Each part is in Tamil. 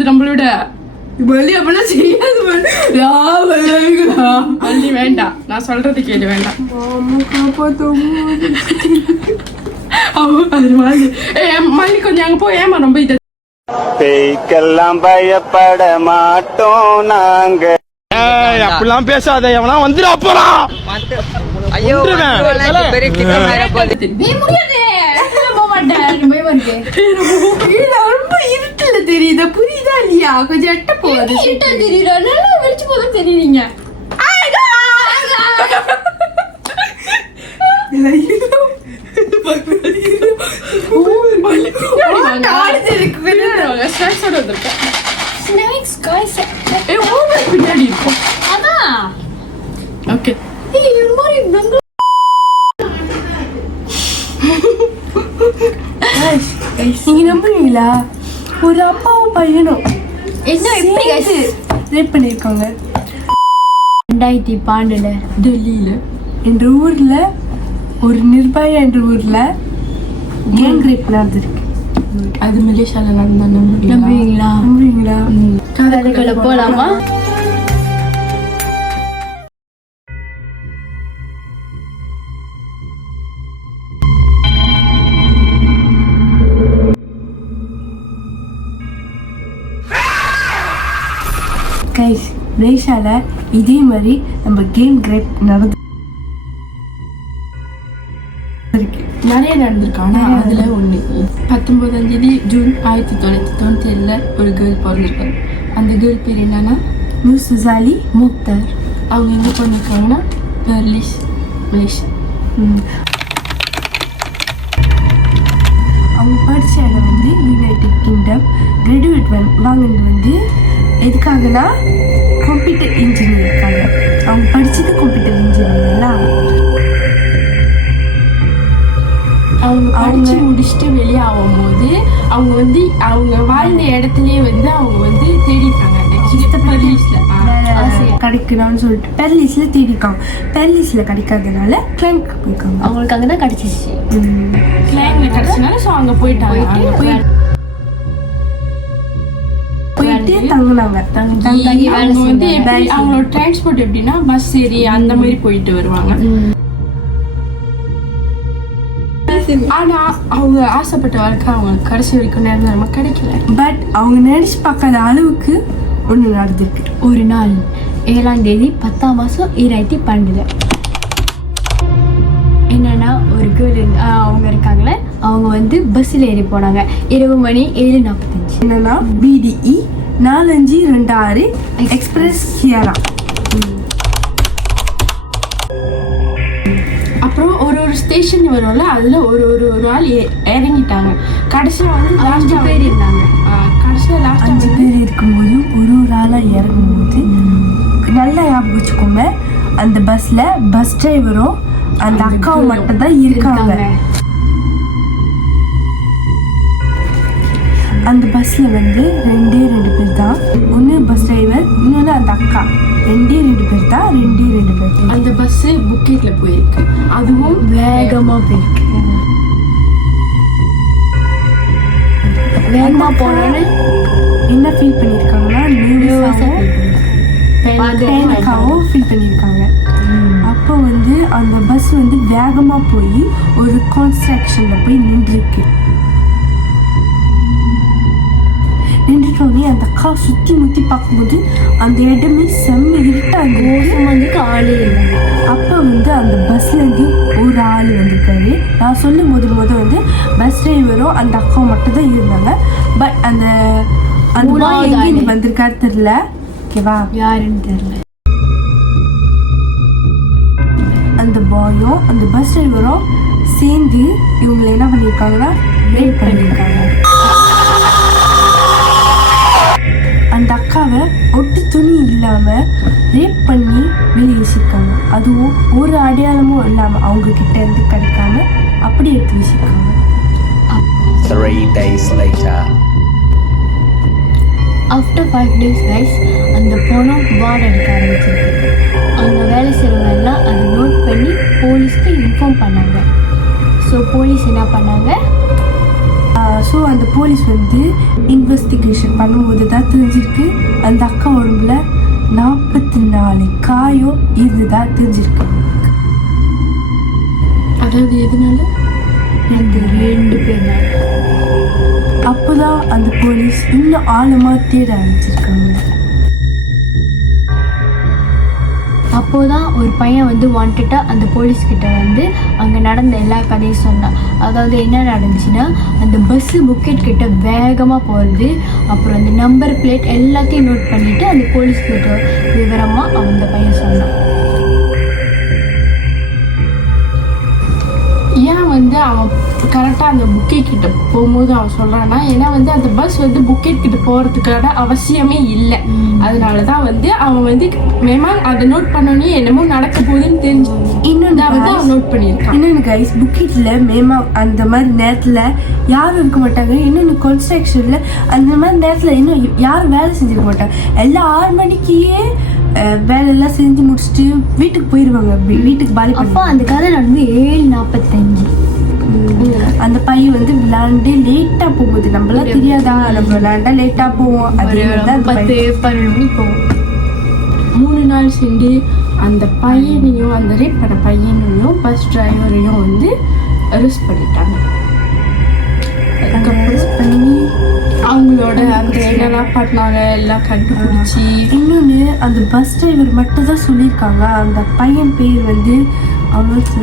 தெரியுது நம்மளோட வலி அப்படிலாம் செய்யாது. வலி வேண்டாம், நான் சொல்றது கேள்வி வேண்டாம். மல்லி கொஞ்சம் அங்க போய் ஏமா ரொம்ப இது பேய்க்கெல்லாம் பயப்பட மாட்டோம் நாங்க. அப்படிலாம் பேசாத, எவனா வந்துடா போறான். ஐயோ தெரியுதா புரியுதா இல்லையா? கொஞ்சம் எட்ட போகுது தெரியுதா? நல்லா வெளிச்சு போத தெரியுறீங்க. பின்னாடி இருக்கும். ஓகே நீங்க நம்புவீங்களா? ஒரு அம்மாவும் பையனும் என்ன ரேப் பண்ணிருக்காங்க 2012 டெல்லியில என்ற ஊர்ல, ஒரு நிர்பயா என்ற ஊர்ல கேங் ரேப் நடந்திருக்கு. அது மலேசியால நடந்தா நம்புவீங்களா? கதைக்குள்ள போலாமா? கைஸ், மலேசியால இதே மாதிரி நம்ம கேம் கிரேப் நடந்து நிறைய நடந்திருக்காங்க. அதுல ஒண்ணு 19ஆம் தேதி ஜூன் 1997 ஒரு கேர்ள் பிறந்திருக்காங்க. அந்த கேர்ள் பேர் என்னன்னா சுசாலி முக்தார். அவங்க எங்க பிறந்திருக்காங்கன்னா பெர்லிஸ், மலேசியா. அவங்க படித்த இடம் வந்து யுனைடெட் கிங்டம். கிராஜுவேட் வாங்கினது வந்து எதுக்காகனா கம்ப்யூட்டர் இன்ஜினியருக்காக. அவங்க படித்தது கம்ப்யூட்டர் இன்ஜினியர்லாம். அவங்க படித்து முடிச்சுட்டு வெளியே ஆகும்போது அவங்க வந்து அவங்க வாழ்ந்த இடத்துலயே வந்து அவங்க வந்து தேடிட்டாங்க. கிடைக்கணும்னு சொல்லிட்டு பெர்லிஸ்ல தேடிக்காங்க. பெர்லிஸ்ல கிடைக்காதனால கிளாங்க் போயிருக்காங்க. அவங்களுக்கு அங்கதான் கிடைச்சிச்சு. கிளாங்க்ல கிடைச்சனால ஸோ அங்க போயிட்டாங்க. போயிட்டு தங்கினாங்க. அவங்க வந்து எப்படி அவங்களோட டிரான்ஸ்போர்ட் எப்படின்னா பஸ் ஏறி அந்த மாதிரி போயிட்டு வருவாங்க. ஆனா அவங்க ஆசைப்பட்ட வாழ்க்கை அவங்களுக்கு கடைசி வரைக்கும் நிரந்தரமா கிடைக்கல. பட் அவங்க நினைச்சு பார்க்காத அளவுக்கு ஒண்ணு நடந்திருக்கு. ஒரு நாள் 7ஆம் தேதி 10ஆம் மாசம் 2012 என்னன்னா ஒரு கேர்ள் அவங்க இருக்காங்களே, அவங்க வந்து பஸ்ஸில் ஏறி போனாங்க. இரவு மணி 7:45. என்னன்னா BDE 4526 எக்ஸ்பிரஸ் ஹியரா. அப்புறம் ஒரு ஸ்டேஷன் வரும்ல, அதுல ஒரு ஆள் இறங்கிட்டாங்க. கடைசியா வந்து 5 பேர் இருந்தாங்க. கடைசியா லாஸ்ட் 5 பேர் இருக்கும்போது ஒரு ஆளா இறங்கும்போது நல்லா ஞாபகம் வச்சுக்கோங்க, அந்த பஸ்ல பஸ் டிரைவரும் அந்த அக்காவும் மட்டும் தான் இருக்காங்க. அந்த பஸ்ல வந்து 2 பேர் தான். ஒன்று பஸ் டிரைவர், இன்னொன்று அந்த அக்கா. 2 பேர் தான். 2 பேர். அந்த பஸ் புக்கெட்ல போயிருக்கு. அதுவும் வேகமா போயிருக்கு. வேகமா போனோன்னு என்ன ஃபீல் பண்ணியிருக்காங்கன்னா பேனிக்காவும் ஃபீல் பண்ணியிருக்காங்க. அப்போ வந்து அந்த பஸ் வந்து வேகமா போய் ஒரு கன்ஸ்ட்ரக்ஷன்ல போய் நின்றுருக்கு. நின்றுட்டோடனே அந்த அக்கா சுற்றி முற்றி பார்க்கும்போது அந்த இடமே செம்ம இருட்டாங்க. ஓசமாந்துக்கு ஆளே இல்லை. அப்போ வந்து அந்த பஸ்லேருந்து ஒரு ஆள் வந்திருக்காரு. நான் சொல்லும் போது வந்து பஸ் டிரைவரும் அந்த அக்கா மட்டும் தான் இருந்தாங்க. பட் அந்த எங்கே வந்திருக்காரு தெரியல. ஓகேவா, யாருன்னு தெரியல. அந்த பாயும் அந்த பஸ் டிரைவரும் சேர்ந்து இவங்களை என்ன பண்ணியிருக்காங்கன்னா ரேப் பண்ணியிருக்காங்க. அந்த அக்காவை ஒட்டு துணி இல்லாம ரேப் பண்ணி வெளியே வீசிருக்காங்க. அதுவும் ஒரு அடையாளமும் இல்லாம அவங்க கிட்ட இருந்து கிடைக்காம அப்படி எடுத்து வீசிருக்காங்க. 3 days later. After 5 days guys, அந்த பொண்ணும் வார்டு அடிக்க ஆரம்பிச்சிருக்கு. அவங்க வேலை செய்கிறவங்க எல்லாம் அதை நோட் பண்ணி போலீஸ்க்கு இன்ஃபார்ம் பண்ணாங்க. ஸோ போலீஸ் என்ன பண்ணாங்க, ஸோ அந்த போலீஸ் வந்து இன்வெஸ்டிகேஷன் பண்ணும்போது தான் தெரிஞ்சிருக்கு அந்த அக்கா உடம்புல 44 காயம் இதுதான் தெரிஞ்சிருக்கு. அதாவது எதனால? அந்த 2 பேர்னால. அப்போதான் அந்த போலீஸ் இன்னும் ஆழமா தேட ஆரம்பிச்சிருக்காங்க. அப்போதான் ஒரு பையன் வந்து வாண்டட்டா அந்த போலீஸ்கிட்ட வந்து அங்கே நடந்த எல்லா கதையும் சொன்னான். அதாவது என்ன நடந்துச்சுன்னா, அந்த பஸ்ஸு புக்கெட் கிட்ட வேகமாக போகிறது, அப்புறம் அந்த நம்பர் பிளேட் எல்லாத்தையும் நோட் பண்ணிவிட்டு அந்த போலீஸ்கிட்ட விவரமாக அந்த பையன் சொன்னான். ஏன் வந்து அவன் கரெக்டாக அந்த புக்கெட் கிட்ட போகும்போது அவன் சொல்கிறான்னா, ஏன்னா வந்து அந்த பஸ் வந்து புக்கெட் கிட்ட போகிறதுக்கான அவசியமே இல்லை. அதனால தான் வந்து அவன் வந்து மேமான் அதை நோட் பண்ணோன்னே என்னமோ நடக்க போகுதுன்னு தெரிஞ்சு இன்னொன்று வந்து அவன் நோட் பண்ணியிருக்கான். இன்னொன்று கைஸ், புக்கெட்டில் மேமா அந்த மாதிரி நேரத்தில் யாரும் இருக்க மாட்டாங்க. இன்னொன்று கன்ஸ்ட்ரக்ஷனில் அந்த மாதிரி நேரத்தில் இன்னும் யாரும் வேலை செஞ்சுருக்க மாட்டாங்க. எல்லாம் 6 மணிக்கே வேலையெல்லாம் செஞ்சு முடிச்சுட்டு வீட்டுக்கு போயிடுவாங்க. வீட்டுக்கு பாலி. அப்போ அந்த கதை நடந்து 7:45. அந்த பையன் வந்து விளையாண்டு லேட்டா போகுது. நம்மளாம் தெரியாதா, நம்ம விளையாண்டா லேட்டா போவோம். அதே ஒரு 10-12 மணி போவோம். 3 நாள் சென்று அந்த பையனையும் அந்த ரேப் பண்ண பையனையும் பஸ் டிரைவரையும் வந்து அரெஸ்ட் பண்ணிட்டாங்க. பண்ணி அவங்களோட அந்த என்னெல்லாம் பண்ணாங்க எல்லாம் கண்டுபிடிச்சி. இன்னொன்று அந்த பஸ் டிரைவர் மட்டும் தான் சொல்லியிருக்காங்க. அந்த பையன் பேர் வந்து அவங்களுக்கு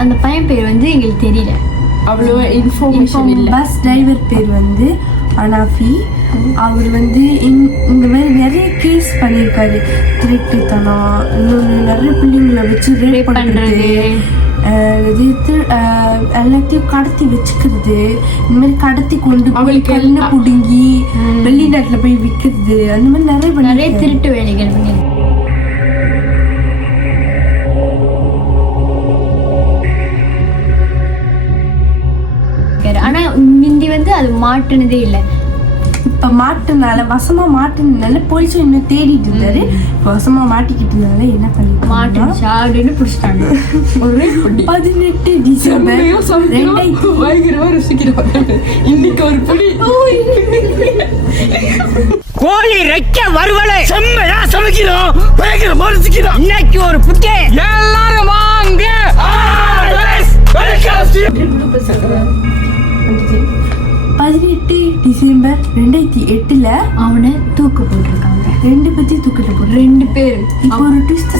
அந்த பையன் பேர் வந்து எங்களுக்கு தெரியல, அவ்வளோ இன்ஃபர்மேஷன் இல்லை. பஸ் டிரைவர் பேர் வந்து அனாஃபி. அவர் வந்து இந்த மாதிரி நிறைய கேஸ் பண்ணியிருக்காரு. திருட்டுத்தனம், இன்னொன்று நிறைய பிள்ளைங்களை வச்சு ரேப் பண்ணுறது, எல்லாத்தையும் கடத்தி வச்சுக்கிறது, இந்த மாதிரி கடத்தி கொண்டு அவளுக்கு கண்ணை பிடுங்கி வெளிநாட்டில் போய் விற்கிறது, அந்த மாதிரி நிறைய திருட்டு வேலைகள் பண்ணி. ஆனா முந்தி வந்து அது மாட்டுனதே இல்லை. இப்ப மாட்டுனால வசமா மாட்டுனால போலீஸும் இன்னும் தேடிட்டு இருந்தாரு. வசமா மாட்டிக்கிட்டனால என்ன மாட்டுச்சு அப்படின்னு பிடிச்சிட்டாங்க. 18 டிசம்பர் 2000 பயங்கரமா ருசிக்கிறோம். இன்னைக்கு ஒரு புடி கோழி ரெக்க வறுவலை செம்மையா சமைக்கிறோம், பயங்கரமா ருசிக்கிறோம். இன்னைக்கு ஒரு புட்டே எல்லாரும் வாங்க. 18 டிசம்பர் 2008 அவனை தூக்கு போட்டிருக்காங்க. 2 பத்தி தூக்கிட்டு போட்டு 2 பேர். இப்போ ஒரு ட்விஸ்ட்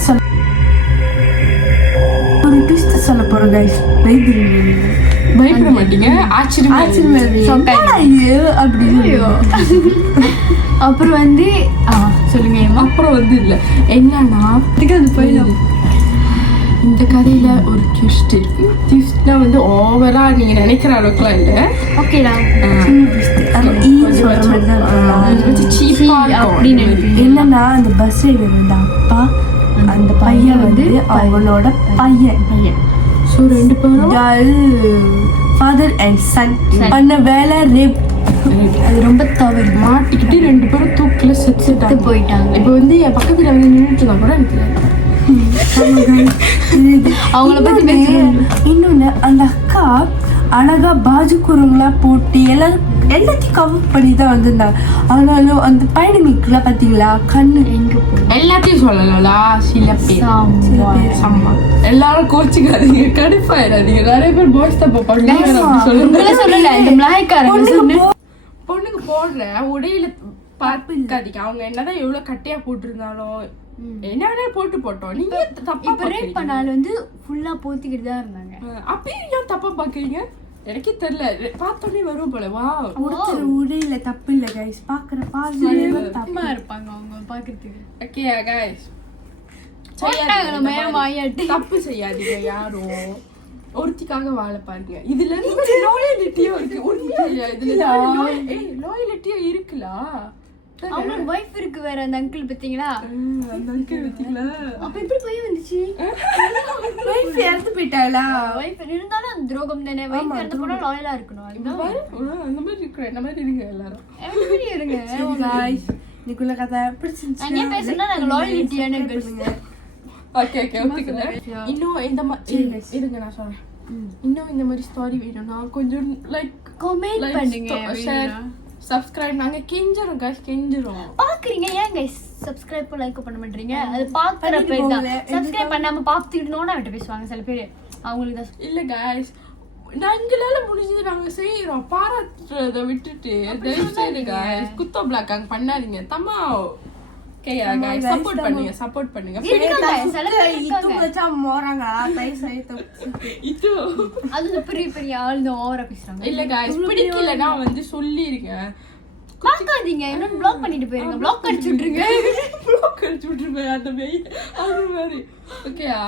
சொல்ல போறோம் கைஸ். பயப்பட மாட்டீங்க, ஆச்சரியமா அப்படின்னு. அப்புறம் வந்து சொல்லுங்க. அப்புறம் வந்து இல்லை என்னன்னா, அது போயிடலாம். இந்த கதையில ஒரு ட்விஸ்ட் இருக்கு. ட்விஸ்ட்லாம் வந்து ஓவரா நீங்க நினைக்கிற அளவுக்குலாம் இல்லை. ஓகேடா, என்னன்னா அந்த பஸ் டிரைவர் வந்து அப்பா, அந்த பையன் வந்து அவனோட பையன். ஸோ 2 பேரும் ஃபாதர் அண்ட் சன் பண்ண வேலை ரேப். அது ரொம்ப தவறு. மாட்டிக்கிட்டு 2 பேரும் தூக்கில செத்து போயிட்டாங்க. இப்போ வந்து என் பக்கத்துல வந்து நின்றுட்டு இருந்தா கூட எனக்கு அவங்கள பத்தி இன்னொன்னு, அந்த அக்கா அழகா பாஜு குரங்களா போட்டு எல்லாத்தையும் கவர் பண்ணி தான் வந்திருந்தாங்க. ஆனாலும் அந்த பையனுக்குலாம் பாத்தீங்களா கண்ணு எல்லாத்தையும் சொல்லலா. சில பேர் சம்மா எல்லாரும் கோச்சிக்காதீங்க, கடுப்பாயிடாதீங்க. நிறைய பேர் பாய்ஸ் தான் பொண்ணுக்கு போடுற உடையில பார்க்காதீங்க. அவங்க என்னதான் எவ்வளவு கட்டையா போட்டிருந்தாலும் என்ன போட்டோம். நீங்க இப்ப ரேப் பண்ணாலும் வந்து ஃபுல்லா போத்திக்கிட்டு தான் இருந்தாங்க. அப்பயும் ஏன் தப்பா பாக்குறீங்க? எனக்கே தெரியல, பார்த்தோன்னே வரும் போல. வா, உடையில தப்பு இல்ல கைஸ், பாக்குற பாதி தப்பா இருப்பாங்க அவங்க பாக்குறதுக்கு. ஓகே கைஸ், தப்பு செய்யாதீங்க யாரும். ஒருத்திக்காக வாழ பாருங்க. இதுல லாயலிட்டியும் இருக்கு. உண்மையா இல்லையா? இதுல லாயலிட்டியும் இருக்குல்ல. அவங்களுக்கு வைஃப் இருக்கு வேற. அந்த அங்கிள் பாத்தீங்களா? அந்த அங்கிள் பாத்தீங்களா? அப்ப எப்படி போய் வந்துச்சு? வைஃப் இறந்து போயிட்டாளா? வைஃப் இருந்தாலும் அந்த துரோகம் தானே. வைஃப் இறந்து போனா லாயலா இருக்கணும். அந்த மாதிரி இருக்கிற என்ன மாதிரி இருங்க எல்லாரும். எப்படி இருங்க गाइस, நிக்குள்ள கதை பிடிச்சிருச்சு. அங்க பேசினா நாங்க லாயலிட்டியான பேசுங்க. ஓகே ஒத்துக்கிறேன். இன்னும் இந்த மாதிரி இருங்க நான் சொல்றேன். இன்னும் இந்த மாதிரி ஸ்டோரி வேணும்னா கொஞ்சம் லைக் கமெண்ட் பண்ணுங்க ஷேர் சப்ஸ்கிரைப். நாங்க கெஞ்சிரோம் guys, கெஞ்சிரோம். பாக்குறீங்க ஏன் guys சப்ஸ்கிரைப் லைக் பண்ண மாட்டீங்க? அது பாக்குற பேர் தான். சப்ஸ்கிரைப் பண்ணாம பாத்துக்கிட்டு நோனா விட்டு பேசுவாங்க சில பேர். அவங்களுக்கு தான் இல்ல guys, எங்களால முடிஞ்சது நாங்க செய்யறோம். பாராட்டுறத விட்டுட்டு தயவு செய்து guys குத்தோ பிளாக் அங்க பண்ணாதீங்க தம்மா. ஓகேயா guys, சப்போர்ட் பண்ணுங்க. இருக்காங்க சில பேர் இது இருக்காங்க. வச்சா மோறாங்களா தயவு செய்து இது அது பெரிய பெரிய ஆள் தான் ஓவரா பேசுறாங்க. இல்ல guys, பிடிக்கலனா வந்து சொல்லிருங்க. பாக்காதீங்க, என்ன ப்ளாக் பண்ணிட்டு போயிருங்க. ப்ளாக் அடிச்சு விட்டுருங்க. ப்ளாக் அடிச்சு விட்டுருவேன் அந்த மாதிரி. ஓகேயா?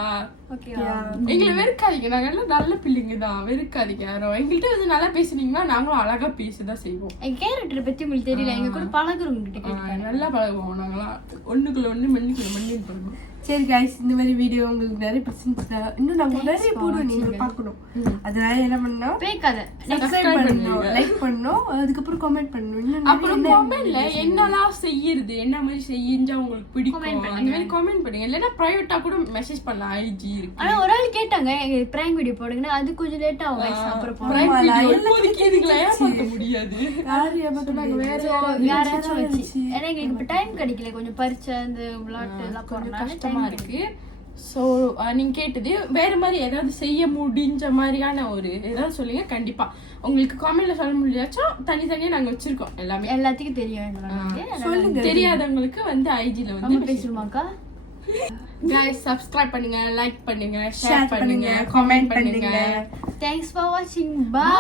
ஓகேவா? எங்களை வெறுக்காதீங்க, நாங்க எல்லாம் நல்ல பிள்ளைங்க தான். வெறுக்காதீங்க யாரும். எங்கள்கிட்ட வந்து நல்லா பேசுனீங்கன்னா நாங்களும் அழகா பேசதான் செய்வோம். என் கேரக்டர் பத்தி உங்களுக்கு தெரியல, எங்க கூட பழகுறவங்க கிட்ட கேட்டு நல்லா பழகுவோம். நாங்களாம் ஒண்ணுக்குள்ள ஒண்ணு மண்ணுக்குள்ள பழகுவோம். சரி guys, இந்த மாதிரி வீடியோ உங்களுக்கு நிறைய பிடிச்சிருந்துச்சுன்னா இன்னும் நாங்க நிறைய போடுவோம், நீங்க பார்க்கணும். அதனால என்ன பண்ணணும், பேக்காத சப்ஸ்கிரைப் பண்ணணும், லைக் பண்ணணும், அதுக்கப்புறம் கமெண்ட் பண்ணணும். இன்னும் அப்புறம் கமெண்ட்ல என்னெல்லாம் செய்யறது, என்ன மாதிரி செஞ்சா உங்களுக்கு பிடிக்கும் அந்த மாதிரி கமெண்ட் பண்ணுங்க. இல்லைன்னா பிரைவேட்டா கூட மெசேஜ் பண்ணலாம். ஐஜி இருக்கு. ஆனா ஒரு ஆள் கேட்டாங்க பிராங்க் வீடியோ போடுங்கன்னா, அது கொஞ்சம் லேட் ஆகும் guys. அப்புறம் போடுறேன். பார்க்க முடியாது. யாராச்சும் வச்சு ஏன்னா எங்களுக்கு இப்ப டைம் கிடைக்கல, கொஞ்சம் பரிச்சை அந்த விளையாட்டு எல்லாம் கொஞ்சம் போறதுனால கஷ்டமா இருக்கு. ஸோ நீங்க கேட்டது வேற மாதிரி ஏதாவது செய்ய முடிஞ்ச மாதிரியான ஒரு ஏதாவது சொல்லுங்க. கண்டிப்பா உங்களுக்கு காமெண்ட்ல சொல்ல முடியாச்சும் தனித்தனியா நாங்க வச்சிருக்கோம் எல்லாமே. எல்லாத்துக்கும் தெரியும். சொல்லுங்க. தெரியாதவங்களுக்கு வந்து ஐஜில வந்து நம்ம பேசணுமாக்கா? guys subscribe பண்ணுங்க, லைக் பண்ணுங்க, ஷேர் பண்ணுங்க, கமெண்ட் பண்ணுங்க. Thanks for watching. Bye.